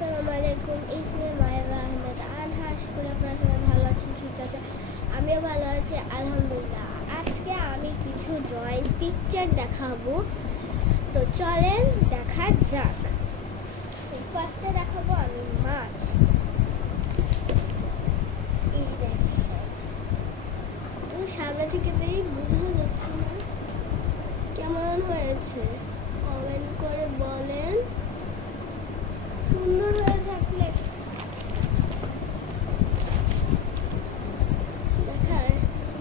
আসসালামু আলাইকুম, ইসমি মায়েরা আহমেদ আনহা। আশা করি আপনারা সবাই ভালো আছেন, সুস্থ আছেন। আমিও ভালো আছি আলহামদুলিল্লাহ। আজকে আমি কিছু ড্রয়িং পিকচার দেখাবো, তো চলেন দেখা যাক। ফার্স্টে দেখাবো আমি মাছ। এই দেখেন, সামনে থেকে দেখি বোঝা যাচ্ছে না কেমন হয়েছে, কমেন্ট করে বলেন। সুন্দর হয়ে থাকলে দেখার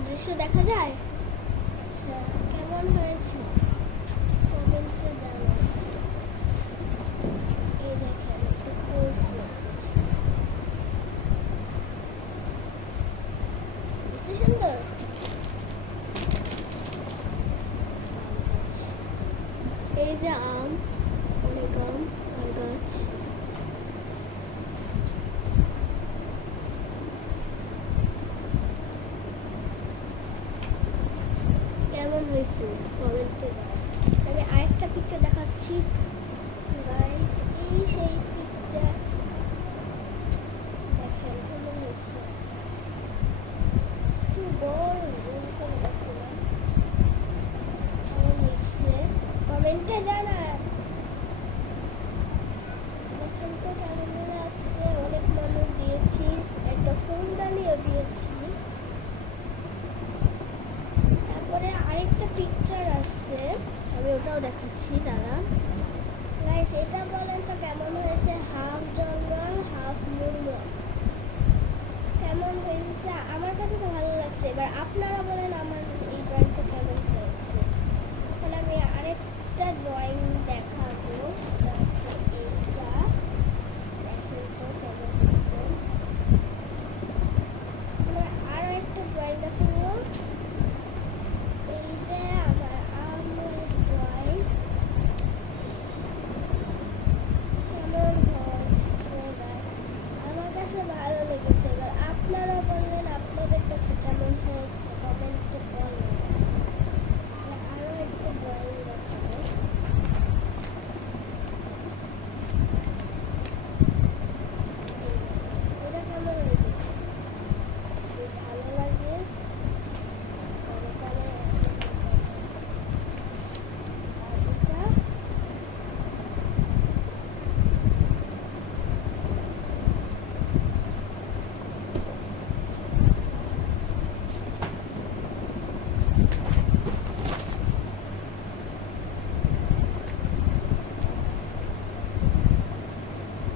দৃশ্য দেখা যায়। আচ্ছা, কেমন হয়েছে কমেন্টে জানান। এই দেখেন, একটা পোজ লাগছে, বেশি সুন্দর। এই যে আম, অনেক আম আর গাছ। কেমন হয়েছে কমেন্টে জানান। আমি আরেকটা পিকচার দেখাচ্ছি গাইস। এই সেই পিকচার, দেখেন কেমন হয়েছে। একটু বড় জুম করে দেখলাম কেমন হয়েছে, কমেন্টে জানান। দেখেন তো কেমন লাগছে। অনেক মানুষ দিয়েছি, একটা ফোন দানিও দিয়েছি। তারপরে আরেকটা পিকচার আছে, আমি ওটাও দেখাচ্ছি, দাঁড়া গাইস। এটা বলেন তো কেমন হয়েছে। হাফ জঙ্গল হাফ মুরমুর, কেমন হয়েছে? আমার কাছে তো ভালো লাগছে। এবার আপনারা বলেন আমার এই ড্রয়িংটা কেমন হয়েছে। এখন আমি আরেকটা ড্রয়িং দেখাবো, সেটা হচ্ছে এইটা। দেখেন তো কেমন হয়েছে। আমার আরও একটা ড্রয়িং দেখাবো। এই যে আমার আমের ড্রয়িং, কেমন হয়েছে? আমার কাছে ভালো লেগেছে। এবার আপনারা বললেন আপনাদের কাছে কেমন হয়েছে, কমেন্টে বলেন। আরও একটা ড্রয়িং দেখাবো। এটা কেমন লেগেছে? যদি ভালো লাগে তাহলে আর এটা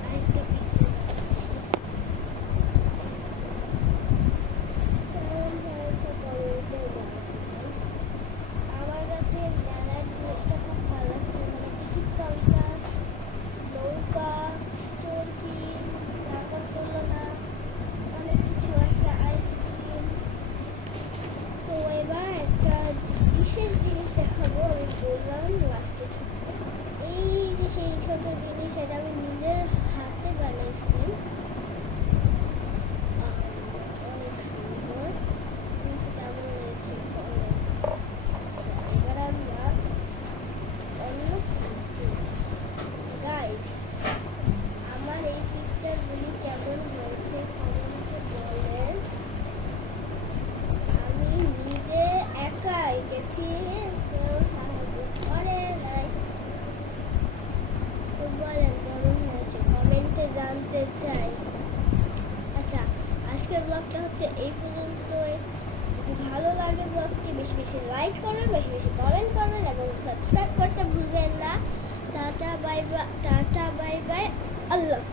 আরেকটা পিকচার দেখাচ্ছি। কেমন হয়েছে কমেন্টে জানাবেন। আমার কাছে মেলার জিনিসটা খুব ভালো লাগছে, মানে টিকিট কাউন্টার, নৌকা, চরকি, নাগরদোলনা, অনেক কিছু আছে, আইসক্রিম। তো এবার একটা বিশেষ জিনিস দেখাবো। আমি বললাম লাস্টে ছোট্ট, এই যে সেই ছোট জিনিস, এটা আমি নিজের হাতে বানাইছি। অনেক সুন্দর জিনিস, কেমন হয়েছে বলেন। আচ্ছা, এবার আমরা অন্য গাইস, আমার এই পিকচারগুলি কেমন হয়েছে কমেন্টে বলেন। আমি নিজে একা এঁকেছি, কেউ সাহায্য করে নাই। তো বলেন কেমন হয়েছে, কমেন্টে জানতে চাই। আচ্ছা, আজকের ব্লগটা হচ্ছে এই পর্যন্তই। যদি ভালো লাগে ব্লগটি বেশি বেশি লাইক করবেন, বেশি বেশি কমেন্ট করবেন এবং সাবস্ক্রাইব করতে ভুলবেন না। Tata bye bye, tata bye bye, আল্লাহ।